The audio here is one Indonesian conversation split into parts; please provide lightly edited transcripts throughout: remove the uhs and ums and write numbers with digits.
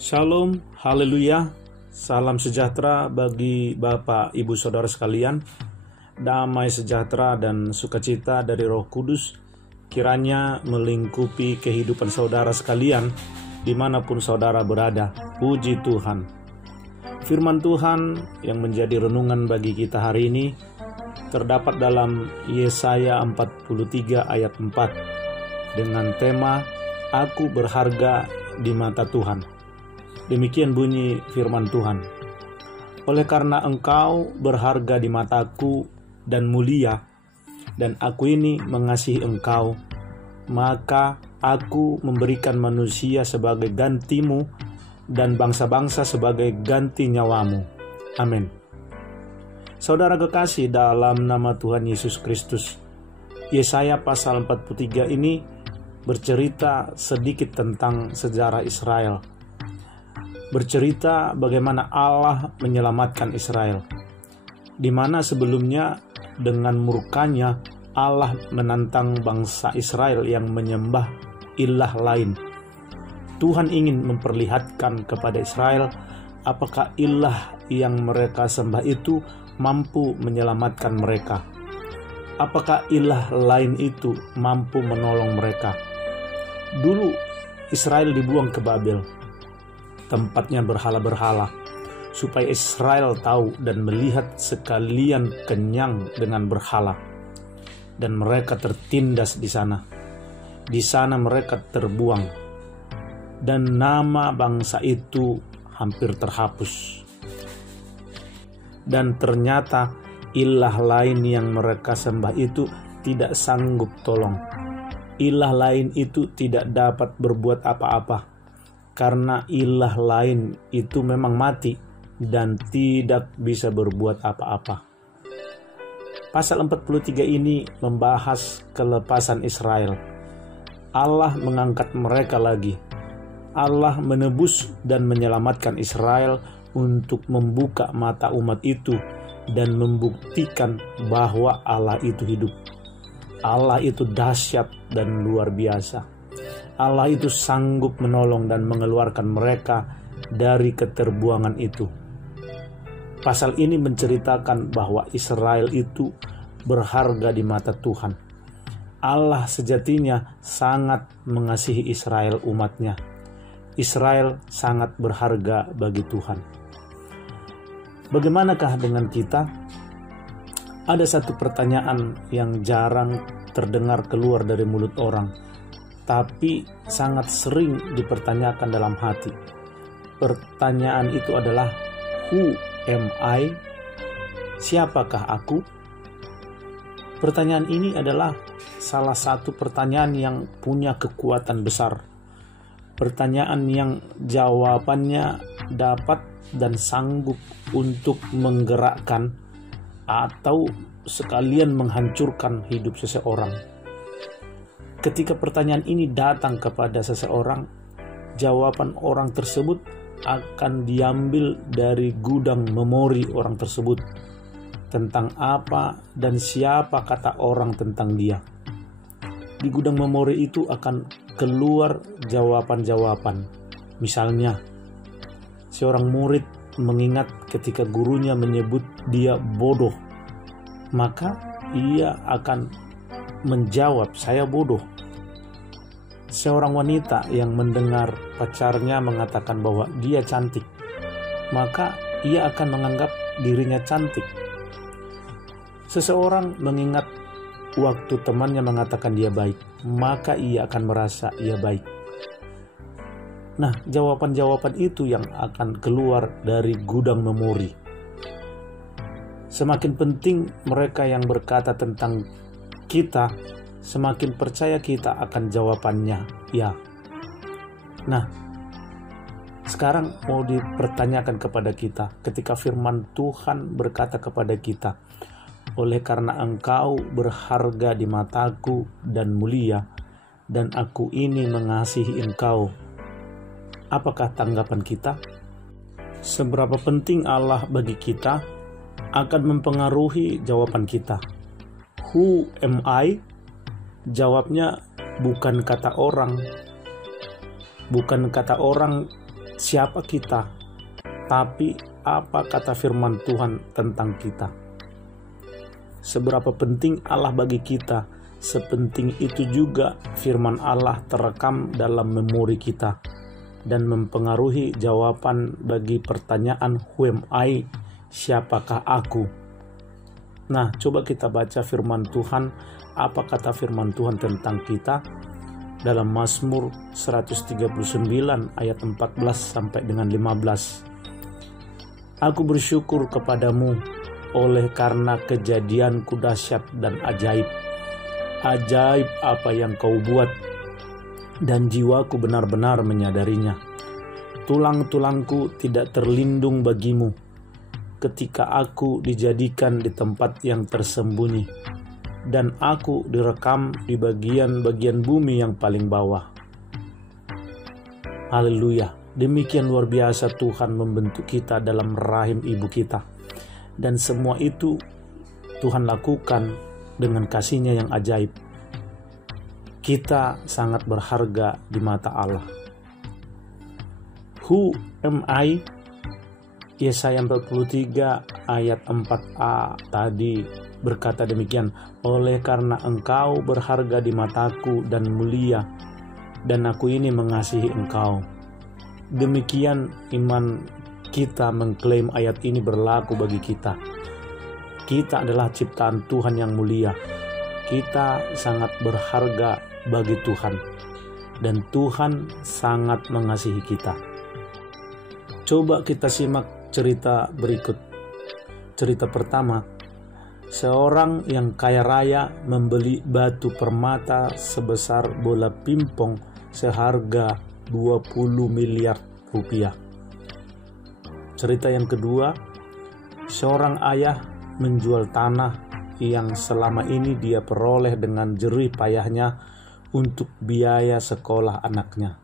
Shalom, haleluya, salam sejahtera bagi Bapak, Ibu, Saudara sekalian. Damai sejahtera dan sukacita dari Roh Kudus kiranya melingkupi kehidupan saudara sekalian dimanapun saudara berada. Puji Tuhan. Firman Tuhan yang menjadi renungan bagi kita hari ini terdapat dalam Yesaya 43 ayat 4 dengan tema Aku berharga di mata Tuhan. Demikian bunyi firman Tuhan. Oleh karena engkau berharga di mataku dan mulia, dan aku ini mengasihi engkau, maka aku memberikan manusia sebagai gantimu dan bangsa-bangsa sebagai ganti nyawamu. Amin. Saudara kekasih dalam nama Tuhan Yesus Kristus, Yesaya pasal 43 ini bercerita sedikit tentang sejarah Israel. Bercerita bagaimana Allah menyelamatkan Israel, di mana sebelumnya dengan murkanya Allah menantang bangsa Israel yang menyembah ilah lain. Tuhan ingin memperlihatkan kepada Israel apakah ilah yang mereka sembah itu mampu menyelamatkan mereka. Apakah ilah lain itu mampu menolong mereka. Dulu Israel dibuang ke Babel, tempatnya berhala-berhala, supaya Israel tahu dan melihat sekalian kenyang dengan berhala. Dan mereka tertindas di sana. Di sana mereka terbuang. Dan nama bangsa itu hampir terhapus. Dan ternyata ilah lain yang mereka sembah itu tidak sanggup tolong. Ilah lain itu tidak dapat berbuat apa-apa. Karena ilah lain itu memang mati dan tidak bisa berbuat apa-apa. Pasal 43 ini membahas kelepasan Israel. Allah mengangkat mereka lagi. Allah menebus dan menyelamatkan Israel untuk membuka mata umat itu dan membuktikan bahwa Allah itu hidup. Allah itu dahsyat dan luar biasa. Allah itu sanggup menolong dan mengeluarkan mereka dari keterbuangan itu. Pasal ini menceritakan bahwa Israel itu berharga di mata Tuhan. Allah sejatinya sangat mengasihi Israel umatnya. Israel sangat berharga bagi Tuhan. Bagaimanakah dengan kita? Ada satu pertanyaan yang jarang terdengar keluar dari mulut orang, tapi sangat sering dipertanyakan dalam hati. Pertanyaan itu adalah, who am I? Siapakah aku? Pertanyaan ini adalah salah satu pertanyaan yang punya kekuatan besar. Pertanyaan yang jawabannya dapat dan sanggup untuk menggerakkan atau sekalian menghancurkan hidup seseorang. Ketika pertanyaan ini datang kepada seseorang, jawaban orang tersebut akan diambil dari gudang memori orang tersebut tentang apa dan siapa kata orang tentang dia. Di gudang memori itu akan keluar jawaban-jawaban. Misalnya, seorang murid mengingat ketika gurunya menyebut dia bodoh, maka ia akan menjawab, saya bodoh. Seorang wanita yang mendengar pacarnya mengatakan bahwa dia cantik, maka ia akan menganggap dirinya cantik. Seseorang mengingat waktu temannya mengatakan dia baik, maka ia akan merasa ia baik. Nah, jawaban-jawaban itu yang akan keluar dari gudang memori. Semakin penting mereka yang berkata tentang kita, semakin percaya kita akan jawabannya, ya. Nah, sekarang mau dipertanyakan kepada kita ketika firman Tuhan berkata kepada kita, oleh karena engkau berharga di mataku dan mulia, dan aku ini mengasihi engkau. Apakah tanggapan kita? Seberapa penting Allah bagi kita akan mempengaruhi jawaban kita. Who am I? Jawabnya bukan kata orang siapa kita, tapi apa kata firman Tuhan tentang kita. Seberapa penting Allah bagi kita, sepenting itu juga firman Allah terekam dalam memori kita dan mempengaruhi jawaban bagi pertanyaan who am I, siapakah aku. Nah, coba kita baca firman Tuhan. Apa kata firman Tuhan tentang kita dalam Mazmur 139 ayat 14 sampai dengan 15. Aku bersyukur kepadamu oleh karena kejadianku dahsyat dan ajaib. Ajaib apa yang kau buat, dan jiwaku benar-benar menyadarinya. Tulang-tulangku tidak terlindung bagimu ketika aku dijadikan di tempat yang tersembunyi, dan aku direkam di bagian-bagian bumi yang paling bawah. Haleluya. Demikian luar biasa Tuhan membentuk kita dalam rahim ibu kita. Dan semua itu Tuhan lakukan dengan kasih-Nya yang ajaib. Kita sangat berharga di mata Allah. Who am I? Yesaya 43 ayat 4a tadi berkata demikian. Oleh karena engkau berharga di mataku dan mulia, dan aku ini mengasihi engkau. Demikian iman kita mengklaim ayat ini berlaku bagi kita. Kita adalah ciptaan Tuhan yang mulia. Kita sangat berharga bagi Tuhan, dan Tuhan sangat mengasihi kita. Coba kita simak cerita berikut. Cerita pertama, seorang yang kaya raya membeli batu permata sebesar bola pimpong seharga 20 miliar rupiah. Cerita yang kedua, seorang ayah menjual tanah yang selama ini dia peroleh dengan jerih payahnya untuk biaya sekolah anaknya.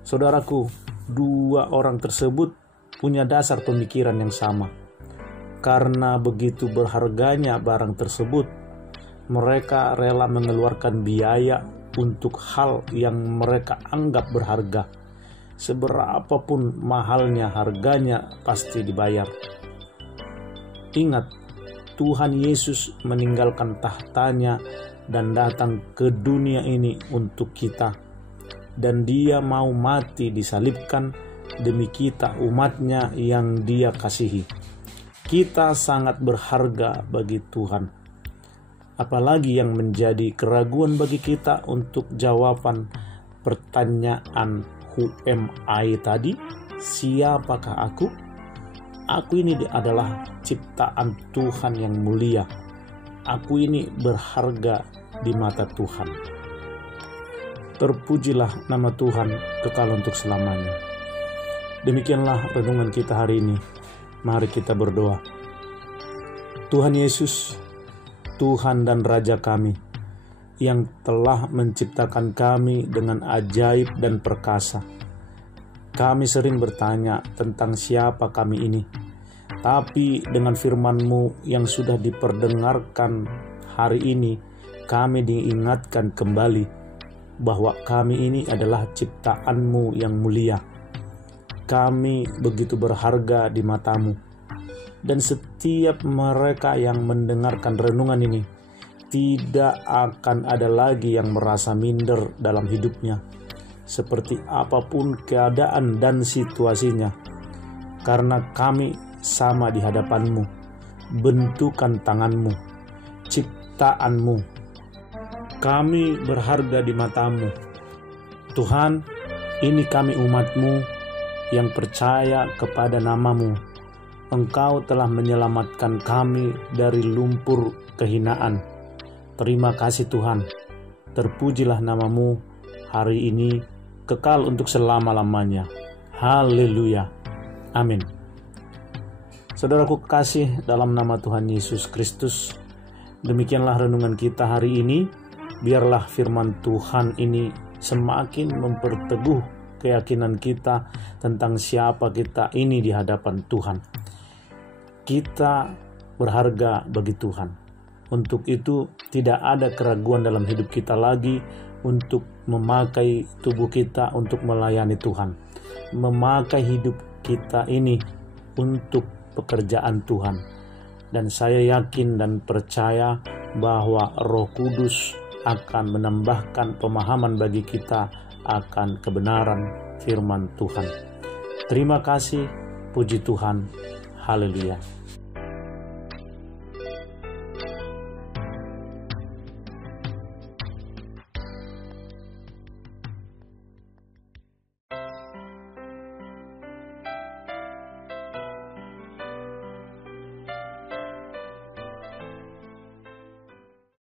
Saudaraku, dua orang tersebut punya dasar pemikiran yang sama. Karena begitu berharganya barang tersebut, mereka rela mengeluarkan biaya untuk hal yang mereka anggap berharga. Seberapapun mahalnya harganya pasti dibayar. Ingat, Tuhan Yesus meninggalkan tahtanya dan datang ke dunia ini untuk kita. Dan Dia mau mati disalibkan demi kita, umatnya yang Dia kasihi. Kita sangat berharga bagi Tuhan. Apalagi yang menjadi keraguan bagi kita untuk jawaban pertanyaan who am I tadi? Siapakah aku? Aku ini adalah ciptaan Tuhan yang mulia. Aku ini berharga di mata Tuhan. Terpujilah nama Tuhan kekal untuk selamanya. Demikianlah renungan kita hari ini. Mari kita berdoa. Tuhan Yesus, Tuhan dan Raja kami, yang telah menciptakan kami dengan ajaib dan perkasa. Kami sering bertanya tentang siapa kami ini, tapi dengan firman-Mu yang sudah diperdengarkan hari ini, kami diingatkan kembali bahwa kami ini adalah ciptaan-Mu yang mulia. Kami begitu berharga di mata-Mu, dan setiap mereka yang mendengarkan renungan ini tidak akan ada lagi yang merasa minder dalam hidupnya, seperti apapun keadaan dan situasinya, karena kami sama di hadapan-Mu, bentukan tangan-Mu, ciptaan-Mu. Kami berharga di mata-Mu. Tuhan, ini kami umat-Mu yang percaya kepada nama-Mu. Engkau telah menyelamatkan kami dari lumpur kehinaan. Terima kasih Tuhan. Terpujilah nama-Mu hari ini, kekal untuk selama-lamanya. Haleluya. Amin. Saudaraku kasih dalam nama Tuhan Yesus Kristus, demikianlah renungan kita hari ini. Biarlah firman Tuhan ini semakin memperteguh keyakinan kita tentang siapa kita ini di hadapan Tuhan. Kita berharga bagi Tuhan. Untuk itu tidak ada keraguan dalam hidup kita lagi untuk memakai tubuh kita untuk melayani Tuhan. memakai hidup kita ini untuk pekerjaan Tuhan. Dan saya yakin dan percaya bahwa Roh Kudus akan menambahkan pemahaman bagi kita akan kebenaran firman Tuhan. Terima kasih, puji Tuhan. Haleluya.